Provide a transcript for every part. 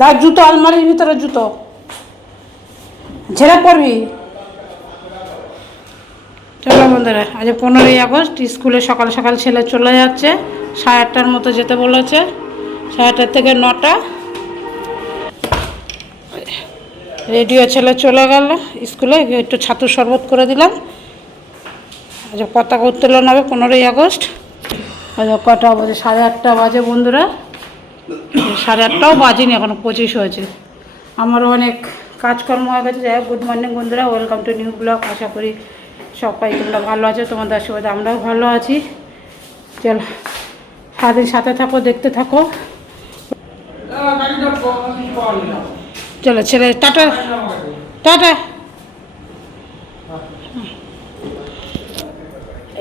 দেখ জুতো আলমারির ভিতরে জুতো ঝেড়ে পড়বি। চলো বন্ধুরা, আজ 15ই আগস্ট। স্কুলে সকাল সকাল ছেলে চলে যাচ্ছে, 8:30টার মতো যেতে বলেছে, 8:30 থেকে 9টা। রেডিও ছেলে চলে গেল স্কুলে, একটু ছাতু শরবত করে দিলাম। আজ পতাকা উত্তোলন হবে 15ই আগস্ট। আজ কটা বাজে? 8:30 বাজে বন্ধুরা, 8:30টাও বাজেনি, এখনো 25 হয়েছে। আমারও অনেক কাজকর্ম হয়ে গেছে। যাই হোক, গুড মর্নিং বন্ধুরা, ওয়েলকাম টু নিউ ব্লগ। আশা করি সবাই তোমরা ভালো আছো, তোমাদের আশীর্বাদে আমরাও ভালো আছি। চল সারাদিন সাথে থাকো, দেখতে থাকো। চলো ছেলে, টাটা টাটা।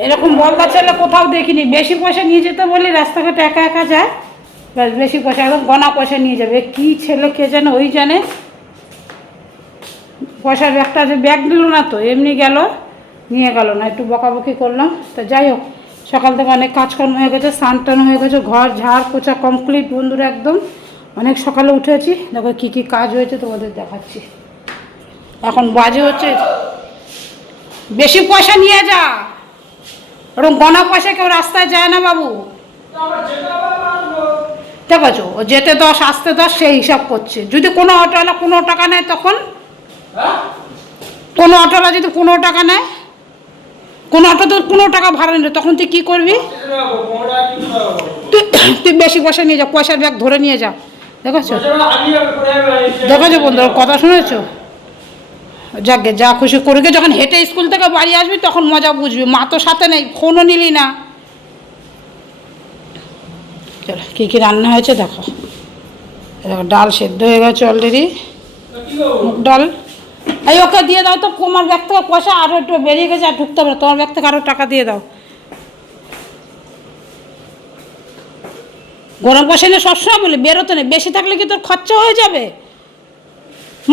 এরকম বলদা ছেলে কোথাও দেখিনি। বেশি পয়সা নিয়ে যেতে বলি, রাস্তাঘাটে একা একা যায়, ব্যাস বেশি পয়সা, একদম গনা পয়সা নিয়ে যাবে। কি ছেলে কে জানে, ওই জানে। পয়সার ব্যাগটা যে ব্যাগ দিল না তো, এমনি গেল, নিয়ে গেল না। একটু বকাবকি করলাম। তো যাই হোক, সকাল থেকে অনেক কাজকর্ম হয়ে গেছে, স্নান টান হয়ে গেছে, ঘর ঝাড় পোছা কমপ্লিট বন্ধুরা। একদম অনেক সকালে উঠেছি। দেখো কী কী কাজ হয়েছে তোমাদের দেখাচ্ছি। এখন বাজে হচ্ছে, বেশি পয়সা নিয়ে যা, ওরকম গনা পয়সা কেউ রাস্তায় যায় না বাবু। ঠিক আছে, ও যেতে 10 আসতে 10 সেই হিসাব করছে। যদি কোনো অটোওয়ালা 15 টাকা নেয়, তখন কোনো অটোওয়ালা যদি 15 টাকা নেয়, কোনো অটো তো 15 টাকা ভাড়া নিল, তখন তুই কী করবি? তুই বেশি পয়সা নিয়ে যা, পয়সার ব্যাগ ধরে নিয়ে যা। দেখেছো দেখেছো বন্ধুরা, কথা শুনেছো? যাকে যা খুশি করুকে, যখন হেঁটে স্কুল থেকে বাড়ি আসবি তখন মজা বুঝবি। মা তো সাথে নেই, ফোনও নিলি না। চলো কী কী রান্না হয়েছে দেখো। দেখো ডাল সেদ্ধ হয়ে গেছে অলরেডি, মুগ ডাল। এই ওকে দিয়ে দাও তো, তোমার ব্যাগ থেকে পয়সা আরও একটু বেরিয়ে গেছে, আর ঢুকতে পারো, তোমার ব্যাগ থেকে আরও টাকা দিয়ে দাও। গরম পয়সা নিয়ে সবসময় বলি বেরোতে নেই, বেশি থাকলে কি তোর খরচা হয়ে যাবে?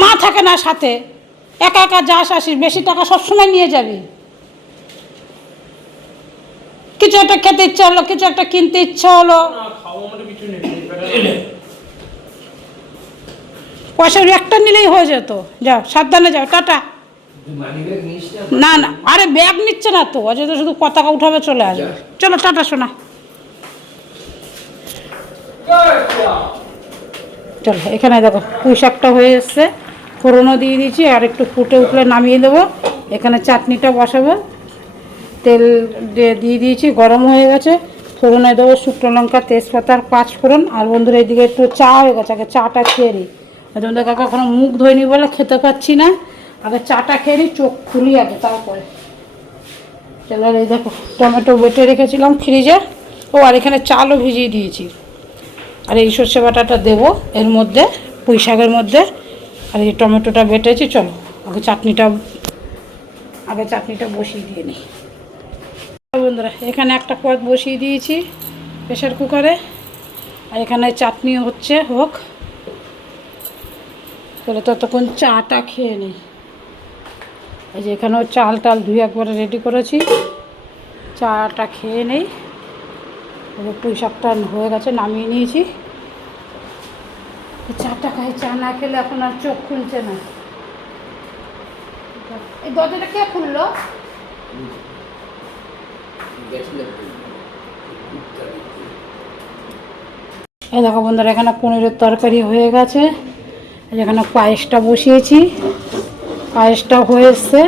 মা থাকে না সাথে, একা একা যাস আসিস, বেশি টাকা সবসময় নিয়ে যাবি। কিছু একটা খেতে ইচ্ছা হলো, কিছু একটা কিনতে ইচ্ছা হলো, পয়সার একটা নিলেই হয়ে যেত। যাও সাবধানে যাও, টাটা। না না, আরে ব্যাগ নিচ্ছে না তো, অযথা শুধু পতাকা উঠাবে চলে আসবে। চলো টাটা শোনা। চলো এখানে দেখো পুঁই শাকটা হয়ে এসছে, ফোড়নও দিয়ে দিয়েছি, আর একটু ফুটে উঠলে নামিয়ে দেবো। এখানে চাটনিটা বসাবো, তেল দিয়ে দিয়েছি, গরম হয়ে গেছে। ফোড়নে দেবো শুকনো লঙ্কা, তেজপাতার 5 ফোড়ন। আর বন্ধুরা এদিকে একটু চা হয়ে গেছে, আগে চাটা খেয়ে নিই। তোমাদের কাকা এখনো মুখ ধোয়নি বলে খেতে পাচ্ছি না, আগে চাটা খেয়ে নিই, চোখ খুলি আগে, তারপরে। চলো এই দেখো টমেটো বেটে রেখেছিলাম ফ্রিজে, ও আর এখানে চালও ভিজিয়ে দিয়েছি। আর এই সর্ষে বাটাটা দেবো এর মধ্যে, পুঁই শাকের মধ্যে। আর এই টমেটোটা বেটেছি। চলো আগে চাটনিটা বসিয়ে দিয়ে নিই বন্ধুরা। এখানে একটা পদ বসিয়ে দিয়েছি প্রেশার কুকারে, আর এখানে চাটনি হচ্ছে, হোক। তাহলে ততক্ষণ চাটা খেয়ে নিই। এই যে এখানেও চাল টাল ধুয়ে একবারে রেডি করেছি, চাটা খেয়ে নেই। পুঁই শাকটা হয়ে গেছে, নামিয়ে নিয়েছি। চাটা খাই, চা না খেলে এখন আর চোখ খুলছে না। এই দরজাটা কে খুললো? এই দেখো বন্ধুরা, এখানে পনিরের তরকারি হয়ে গেছে। এখানে পায়েসটা বসিয়েছি, পায়েসটা হয়ে এসছে,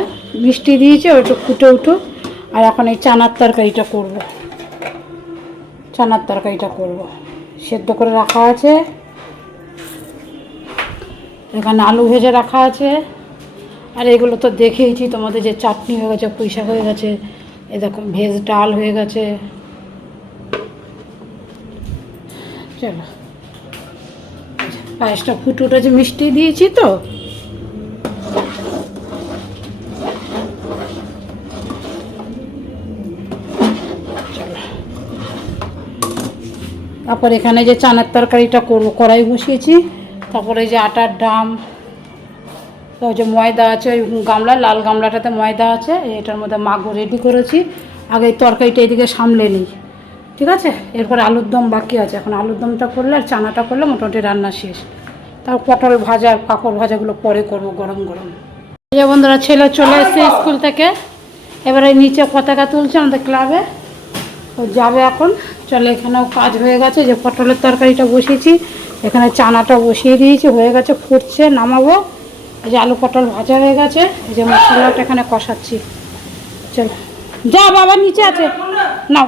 মিষ্টি দিয়েছি, ওইটা ফুটে উঠুক। আর এখন এই চানার তরকারিটা করব, সেদ্ধ করে রাখা আছে। এখানে আলু ভেজে রাখা আছে। আর এগুলো তো দেখেইছি তোমাদের, যে চাটনি হয়ে গেছে, পুঁই শাক হয়ে গেছে, এ দেখো ভেজ ডাল হয়ে গেছে। চলো পায়েসটা ফুটে উঠেছে, মিষ্টি দিয়েছি তো। চলো তারপর এখানে যে চানার তরকারিটা করবো, কড়াই বসিয়েছি। তারপরে যে আটার ডাম, ওই যে ময়দা আছে, ওই গামলা, লাল গামলাটাতে ময়দা আছে, এটার মধ্যে মাখবো, রেডি করেছি। আগে এই তরকারিটা এদিকে সামলে নিই, ঠিক আছে, এরপরে আলুর দম বাকি আছে, এখন আলুর দমটা করলে আর চানাটা করলে মোটামুটি রান্না শেষ। তার পটল ভাজা আর পাঁপড় ভাজাগুলো পরে করবো গরম গরম। এই যে বন্ধুরা, ছেলে চলে এসছে স্কুল থেকে, এবারে নিচে পতাকা তুলছে আমাদের ক্লাবে, ও যাবে এখন। চলে, এখানেও কাজ হয়ে গেছে, যে পটলের তরকারিটা বসিয়েছি, এখানে চানাটা বসিয়ে দিয়েছি, হয়ে গেছে, ফুটছে, নামাবো। এই যে আলু পটল ভাজা হয়ে গেছে, এই যে মশলাটা এখানে কষাচ্ছি। চলো যা, বাবা নিচে আছে, নাও।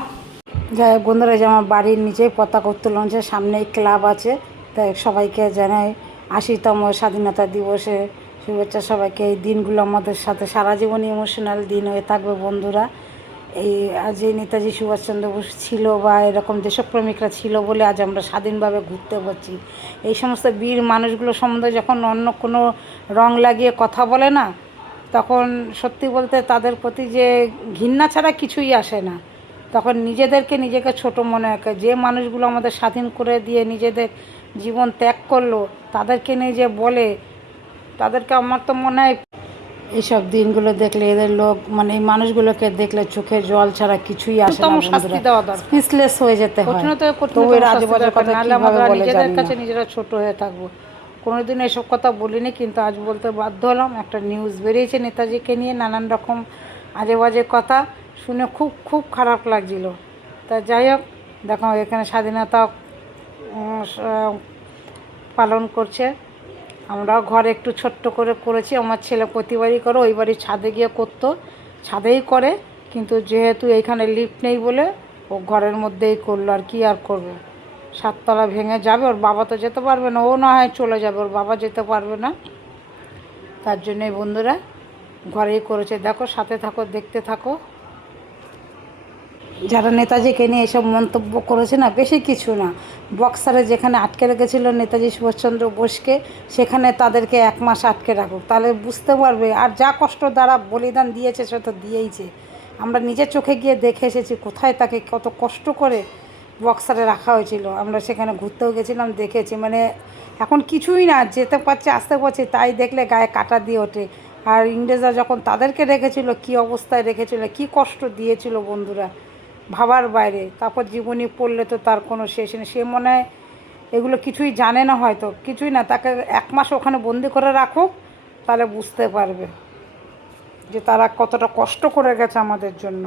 যাই হোক বন্ধুরা, এই যে আমার বাড়ির নিচেই পতাকা উত্তোলন হচ্ছে, সামনেই ক্লাব আছে, তাই সবাইকে জানাই 80তম স্বাধীনতা দিবসে শুভেচ্ছা সবাইকে। এই দিনগুলো আমাদের সাথে সারা জীবনই ইমোশনাল দিন হয়ে থাকবে বন্ধুরা। এই আজ এই নেতাজি সুভাষচন্দ্র বোস ছিল বা এরকম দেশপ্রেমিকরা ছিল বলে আজ আমরা স্বাধীনভাবে ঘুরতে পারছি। এই সমস্ত বীর মানুষগুলো সম্বন্ধে যখন অন্য কোনো রং লাগিয়ে কথা বলে না, তখন সত্যি বলতে তাদের প্রতি যে ঘৃণা ছাড়া কিছুই আসে না। তখন নিজেকে ছোট মনে হয়। যে মানুষগুলো আমাদের স্বাধীন করে দিয়ে নিজেদের জীবন ত্যাগ করলো, তাদেরকে নিয়ে যে বলে, তাদেরকে আমার তো মনে হয় এইসব দিনগুলো দেখলে এদের লোক, মানে এই মানুষগুলোকে দেখলে চোখে জল ছাড়া কিছুই আসে না বন্ধুরা, স্পিচলেস হয়ে যেতে হয়। তো ওই আজেবাজে কথা কিভাবে বলে জানি না। নিজেরা ছোট হয়ে থাকবো, কোনোদিন এসব কথা বলিনি, কিন্তু আজ বলতে বাধ্য হলাম। একটা নিউজ বেরিয়েছে নেতাজিকে নিয়ে, নানান রকম আজেবাজে কথা শুনে খুব খুব খারাপ লাগছিল। তা যাই হোক, দেখো এখানে স্বাধীনতা পালন করছে। আমরাও ঘরে একটু ছোট্ট করে করেছি, আমার ছেলে প্রতিবারই করে, ওই বাড়ির ছাদে গিয়ে করতো, ছাদেই করে, কিন্তু যেহেতু এইখানে লিফট নেই বলে ও ঘরের মধ্যেই করলো। আর কি আর করবে, 7তলা ভেঙে যাবে, ওর বাবা তো যেতে পারবে না, ও না হয় চলে যাবে, ওর বাবা যেতে পারবে না। তার জন্যই বন্ধুরা ঘরেই করেছে। দেখো, সাথে থাকো, দেখতে থাকো। যারা নেতাজিকে নিয়ে এসব মন্তব্য করেছে না, বেশি কিছু না, বক্সারে যেখানে আটকে রেখেছিল নেতাজি সুভাষচন্দ্র বোসকে, সেখানে তাদেরকে 1 মাস আটকে রাখুক, তাহলে বুঝতে পারবে। আর যা কষ্ট দ্বারা বলিদান দিয়েছে সে তো দিয়েইছে, আমরা নিজের চোখে গিয়ে দেখে এসেছি কোথায় তাকে কত কষ্ট করে বক্সারে রাখা হয়েছিল। আমরা সেখানে ঘুরতেও গেছিলাম, দেখেছি। মানে এখন কিছুই না, যেতে পারছে, আসতে পারছে, তাই দেখলে গায়ে কাঁটা দিয়ে ওঠে। আর ইংরেজরা যখন তাদেরকে রেখেছিল, কী অবস্থায় রেখেছিল, কী কষ্ট দিয়েছিল বন্ধুরা, ভাবার বাইরে। তারপর জীবনী পড়লে তো তার কোনো শেষ নেই। সে মনে হয় এগুলো কিছুই জানে না, হয়তো কিছুই না, তাকে 1 মাস ওখানে বন্দি করে রাখুক, তাহলে বুঝতে পারবে যে তারা কতটা কষ্ট করে গেছে আমাদের জন্য।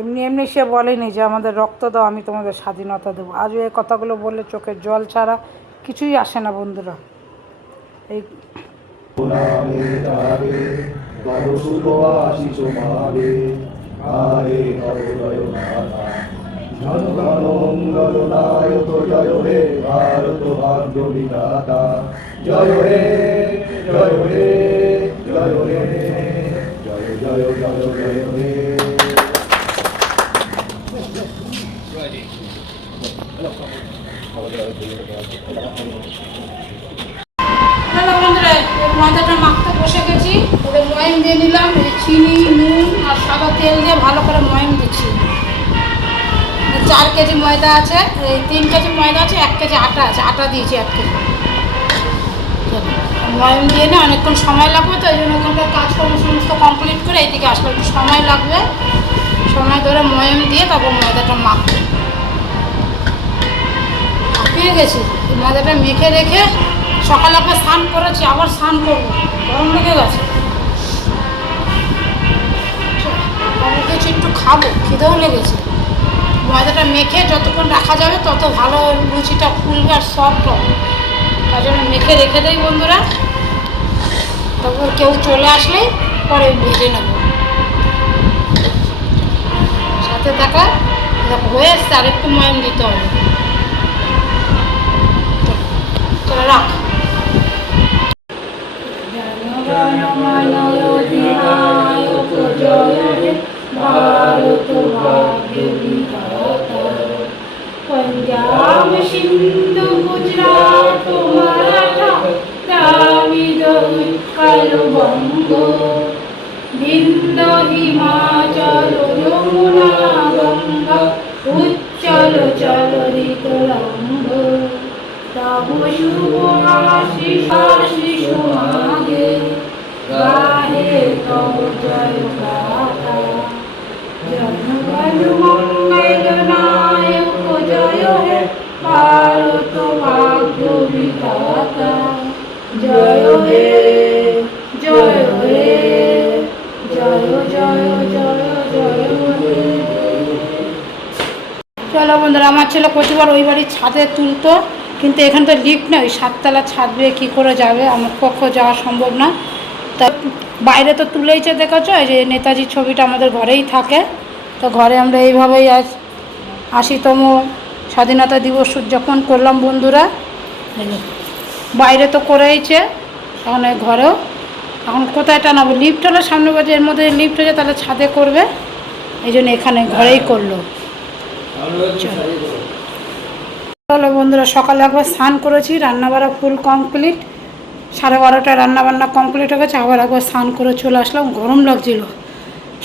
এমনি এমনি সে বলেনি যে আমাদের রক্ত দাও, আমি তোমাদের স্বাধীনতা দেবো। আজও এই কথাগুলো বললে চোখের জল ছাড়া কিছুই আসে না বন্ধুরা। এই জয় হে ভারত ভাগ্য বিধাতা, জয় হে জয় হে জয় হে জয় জয় জয় জয় হে। হ্যালো বন্ধুরা, ময়দাটা মাখতে বসে গেছি, ওদের ময়ম দিয়ে নিলাম, চিনি, নুন আর সাদা তেল দিয়ে ভালো করে ময়ম দিচ্ছি। 4 কেজি ময়দা আছে, এই 3 কেজি ময়দা আছে, 1 কেজি আটা আছে, আটা দিয়েছি 1 কেজি। ময়ম দিয়ে না অনেকক্ষণ সময় লাগবে, তো এই জন্য ওখানকার কাজকর্ম সমস্ত কমপ্লিট করে এইদিকে আসলে একটু সময় লাগবে। সময় ধরে ময়ম দিয়ে তারপর ময়দাটা মাখবো। হাঁপিয়ে গেছি, এই ময়দাটা মেখে রেখে সকালে একবার স্নান করেছি, আবার স্নান করবো, গরম লেগে গেছে। আমি কিছু একটু খাবো, খিদেও লেগেছে। ময়দাটা মেখে যতক্ষণ রাখা যাবে তত ভালো লুচিটা ফুলবে আর সফট হবে, তার জন্য মেখে রেখে দেয় বন্ধুরা। তারপর কেউ চলে আসলেই পরে ভেজে নেব। সাথে থাকা হয়ে এসছে, আর একটু ময়ম দিতে হবে। চলো রাখ। ভারত ভাগ্য বিধাতা, पंजाब सिंधु गुजरात मराठा द्राविड उत्कल बंग विंध्य हिमाचल यमुना गंगा उच्चल चरित रंग तब शुभ आशीष मागे गाहे तब जय गाथा जन गण मंगल তো ভাগ্য বিধাতা, জয় হে জয় হে জয় জয় জয় জয় হে। চলো বন্ধুরা, আমার ছেলে প্রতিবার ওই বাড়ির ছাদে তুলতো, কিন্তু এখানে তো লিফট নেই, 7তলা ছাদ বেয়ে কী করে যাবে, আমার পক্ষে যাওয়া সম্ভব না। তা বাইরে তো তুলেইছে, দেখেছো এই যে নেতাজির ছবিটা আমাদের ঘরেই থাকে। তো ঘরে আমরা এইভাবেই আজ 80তম স্বাধীনতা দিবস উদযাপন করলাম বন্ধুরা। বাইরে তো করেইছে, এখন এই ঘরেও, এখন কোথায় টানাবো, লিফট হলে সামনে বাজে, এর মধ্যে লিফট হয়েছে তাহলে ছাদে করবে, এই জন্য এখানে ঘরেই করলো। চলো বন্ধুরা, সকালে একবার স্নান করেছি, রান্নাবাড়া ফুল কমপ্লিট, 12:30টায় রান্নাবান্না কমপ্লিট হয়ে গেছে। আবার একবার স্নান করে চলে আসলাম, গরম লাগছিল,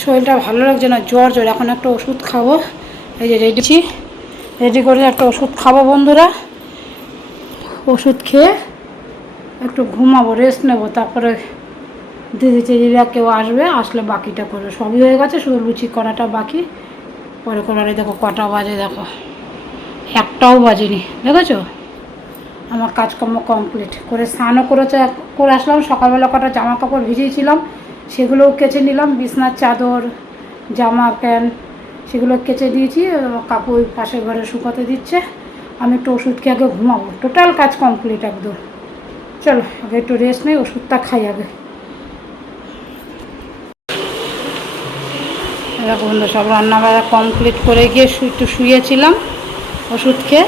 শরীরটা ভালো লাগছে না, জ্বর জ্বর। এখন একটা ওষুধ খাবো, এই যে রেডি করে একটা ওষুধ খাবো বন্ধুরা। ওষুধ খেয়ে একটু ঘুমাবো, রেস্ট নেবো, তারপরে দিদিরা কেউ আসবে, আসলে বাকিটা করবে। সবই হয়ে গেছে, শুধু লুচি করাটা বাকি, পরে করারে। দেখো কটা বাজে, দেখো 1টাও বাজেনি, দেখেছো? আমার কাজকর্ম কমপ্লিট করে স্নানও করে আসলাম। সকালবেলা কটা জামা কাপড় ভিজিয়েছিলাম, সেগুলোও কেচে নিলাম, বিছনার চাদর, জামা প্যান্ট সেগুলো কেচে দিয়েছি, কাপড় পাশের ঘরে শুকাতে দিচ্ছে। আমি একটু ওষুধ খেয়ে আগে ঘুমাবো, টোটাল কাজ কমপ্লিট একদম। চলো আগে একটু রেস্ট নেই, ওষুধটা খাই আগে। এরকম সব রান্নাবাড়া কমপ্লিট করে গিয়ে একটু শুয়েছিলাম ওষুধ খেয়ে।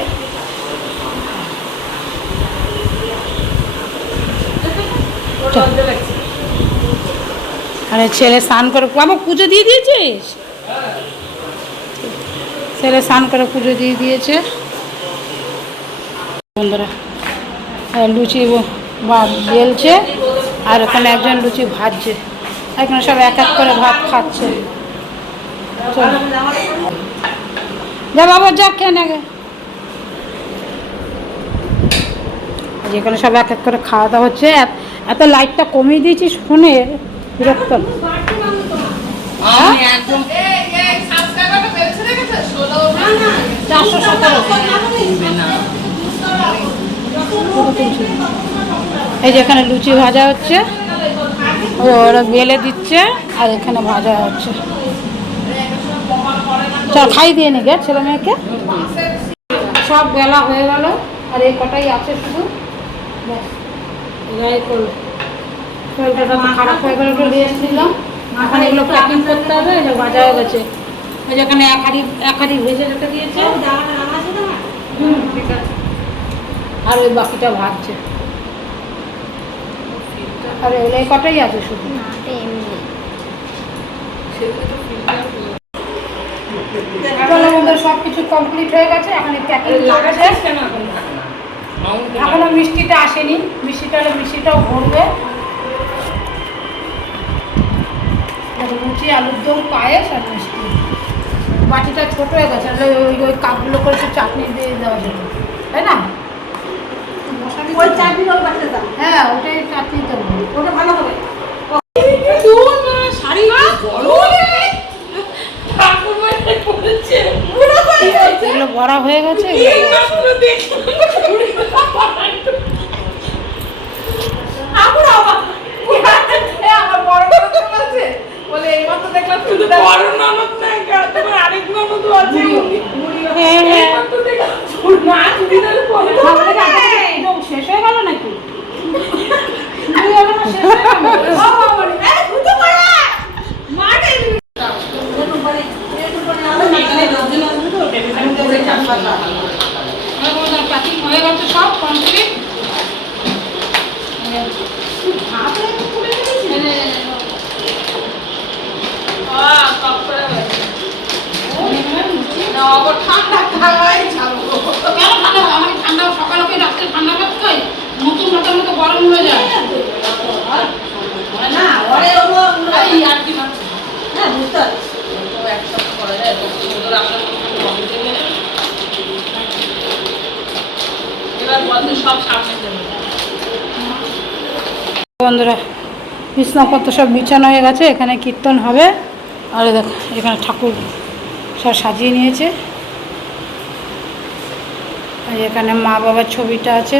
আরে ছেলে স্নান করে, বাবা পুজো দিয়ে দিয়েছিস? ছেলে স্নান করে পুজো দিয়ে দিয়েছে বন্ধুরা। লুচি বেলছে, আর ওখানে একজন লুচি ভাজছে, এখানে সব এক এক করে ভাত খাচ্ছে। যা বাবা যা, খেয়ে নেগে। যেখানে সব এক এক করে খাওয়া দাওয়া হচ্ছে। এত লাইটটা কমিয়ে দিয়েছিস ফোনের, বিরক্ত। এই যে এখানে লুচি ভাজা হচ্ছে, ওরা বেলে দিচ্ছে, আর এখানে ভাজা হচ্ছে। চল খাই দিয়ে নি গে ছেলে মেয়েকে। সব বেলা হয়ে গেল, আর এই কটাই আছে শুধু, ব্যাস এটাই করলো। শরীরটা তো খারাপ হয়ে গেল, একটু রেস্ট নিলাম। এখন এগুলো প্যাকিং করতে হবে, এটা ভাজা হয়ে গেছে। ওই যেখানে এক হাঁড়ি ভেজে রেখে দিয়েছে, ঠিক আছে, আর ওই বাকিটা ভাজছে। আর এই কটাই আছে শুধু। সব কিছু কমপ্লিট হয়ে গেছে, এখন প্যাকিং লাগছে। এখনো মিষ্টিটা আসেনি, মিষ্টিটাও ভরবে। লুচি, আলুর দম, পায়েস আর মিষ্টি। বাটিটা ছোট হয়ে গেছে, ওই কাপগুলো করে চাটনি দিয়ে দেওয়া যাবে, তাই না? হ্যাঁ, ওটাই চাটনি দেবো, ওটা ভালো হবে। এগুলো ভরা হয়ে গেছে। শেষ হয়ে গেল নাকি? হয়ে গেছে সব কমপ্লিট। ঠান্ডা সকালে রাত্রে ঠান্ডা ভাত খাই, নতুন ভাতের মতো গরম হয়ে যায় না। বন্ধুরা, বিছনাপত্র সব বিছানো হয়ে গেছে, এখানে কীর্তন হবে। আর দেখো এখানে ঠাকুর সব সাজিয়ে নিয়েছে। আর এখানে মা বাবার ছবিটা আছে।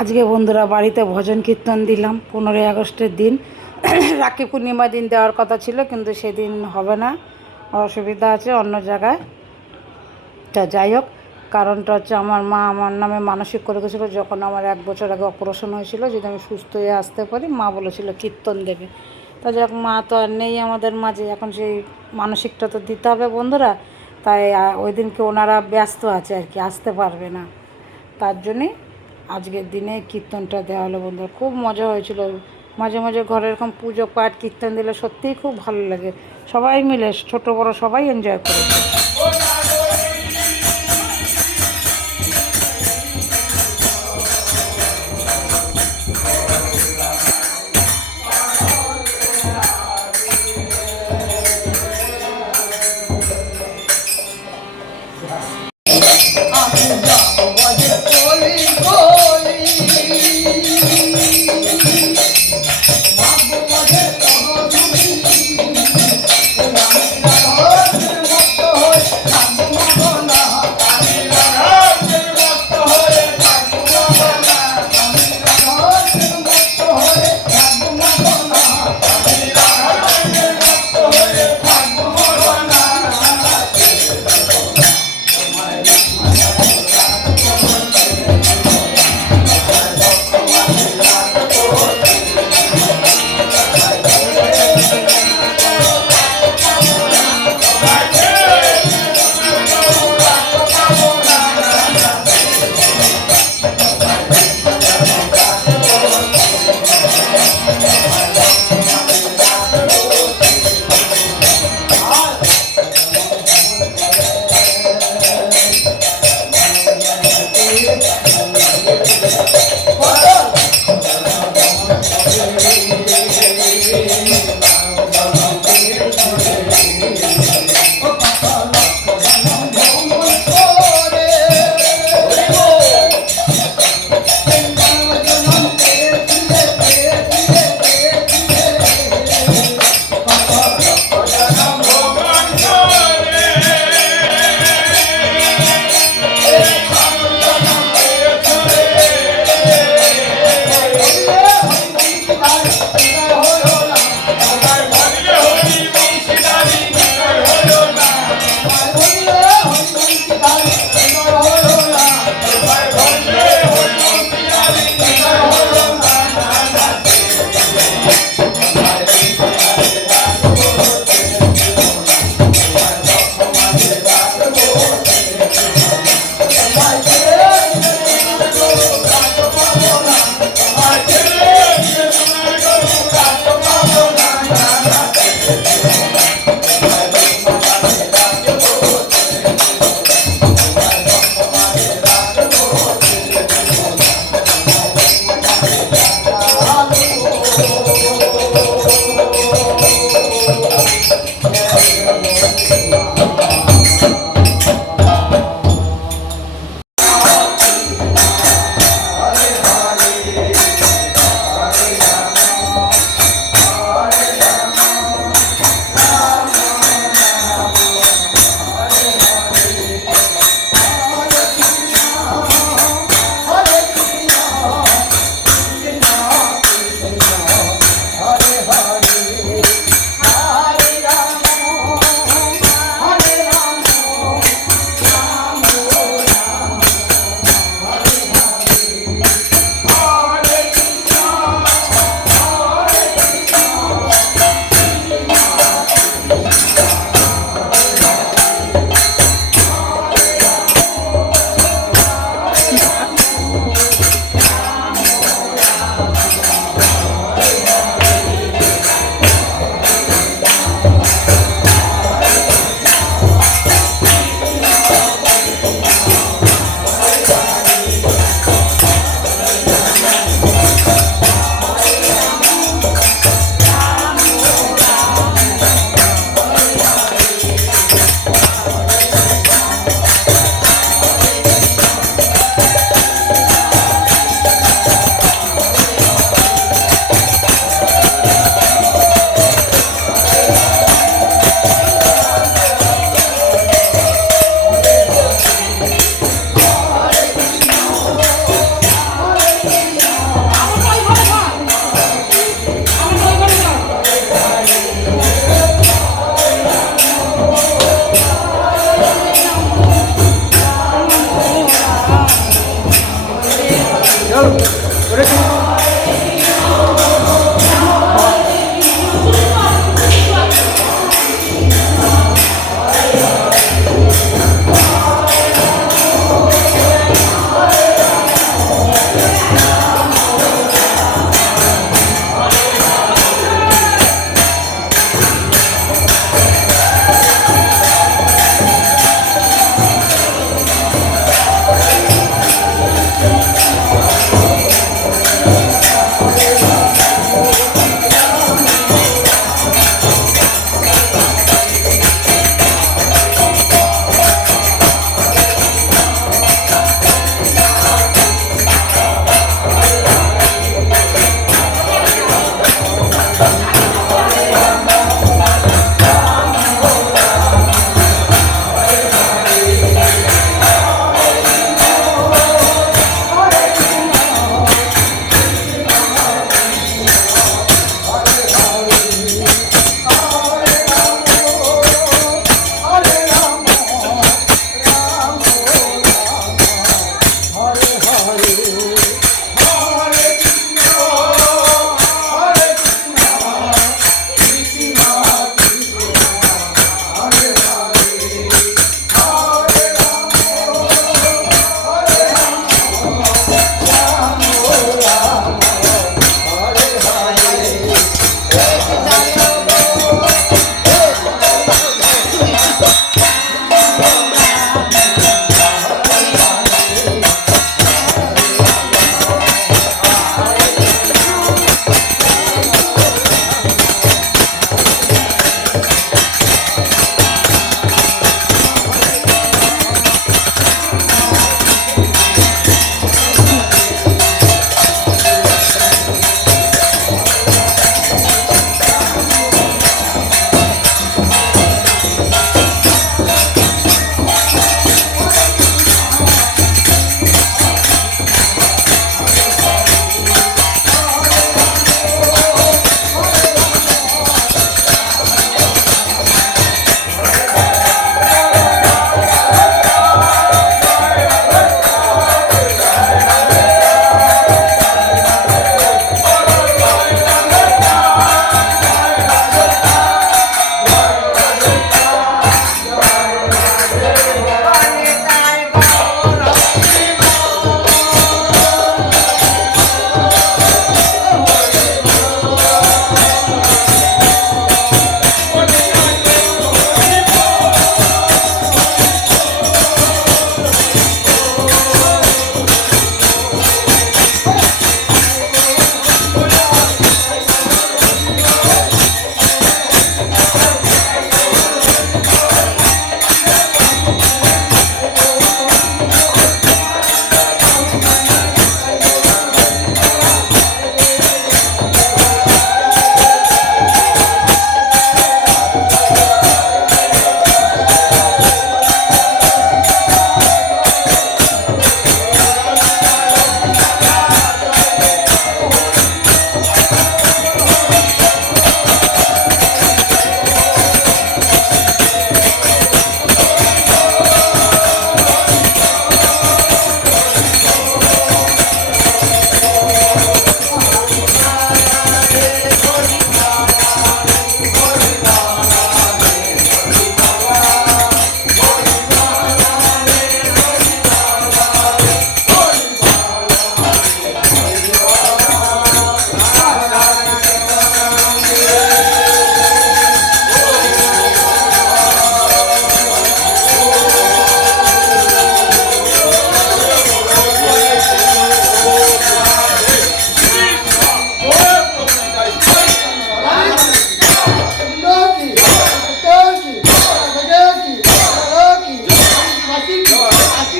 আজকে বন্ধুরা বাড়িতে ভজন কীর্তন দিলাম 15ই আগস্টের দিন। রাখি পূর্ণিমার দিন দেওয়ার কথা ছিল, কিন্তু সেদিন হবে না, অসুবিধা আছে অন্য জায়গায়। তা যাই হোক, কারণটা হচ্ছে আমার মা আমার নামে মানসিক করে গেছিলো যখন আমার 1 বছর আগে অপারেশন হয়েছিল, যদি আমি সুস্থ হয়ে আসতে পারি মা বলেছিল কীর্তন দেবে। তা যাক, মা তো আর নেই আমাদের মাঝে, এখন সেই মানসিকটা তো দিতে হবে বন্ধুরা। তাই ওই দিনকে ওনারা ব্যস্ত আছে আর কি, আসতে পারবে না, তার জন্যে আজকের দিনে কীর্তনটা দেওয়া হলো বন্ধুরা। খুব মজা হয়েছিল। মাঝে মাঝে ঘরে এরকম পুজো পাঠ কীর্তন দিলে সত্যিই খুব ভালো লাগে, সবাই মিলে ছোট বড় সবাই এনজয় করেছে।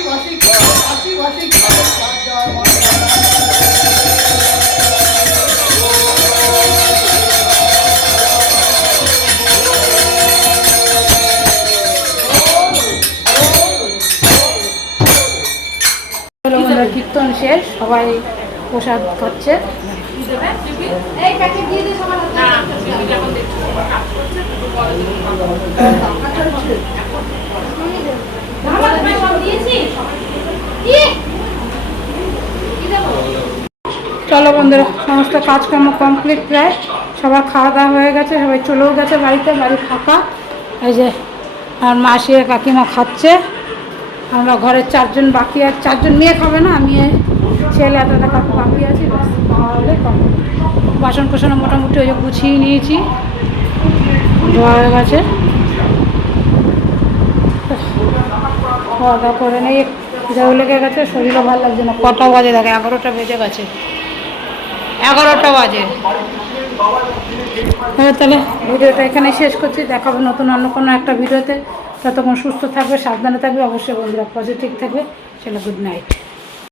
বাসি বাসি বাসি সাজার কীর্তন শেষ, সবাই প্রসাদ খাচ্ছে। চলো বন্ধুরা, সমস্ত কাজকর্ম কমপ্লিট প্রায়, সবার খাওয়া দাওয়া হয়ে গেছে, সবাই চলেও গেছে বাড়িতে, বাড়ি ফাঁকা। এই যে আমার মাসি আর কাকিমা খাচ্ছে, আমরা ঘরের 4 জন বাকি আছে, 4 জন মেয়ে খাবে না, আমি ছেলে এতটা কাকু বাকি আছি, ব্যাস খাওয়া হলে কম। বাসন কোসন মোটামুটি ওই যে গুছিয়ে নিয়েছি, ধোয়া হয়ে গেছে। খাওয়া দাওয়া করে নেই, খিদেও লেগে গেছে, শরীরও ভালো লাগছে না। কটা বাজে দেখে, 11টা বেজে গেছে, 11টা বাজে। হ্যাঁ, তাহলে ভিডিওটা এখানে শেষ করছি, দেখাবো নতুন অন্য কোনো একটা ভিডিওতে। ততক্ষণ সুস্থ থাকবে, সাবধানে থাকবে, অবশ্যই বন্ধুরা পজিটিভ থাকবে। চলো, গুড নাইট।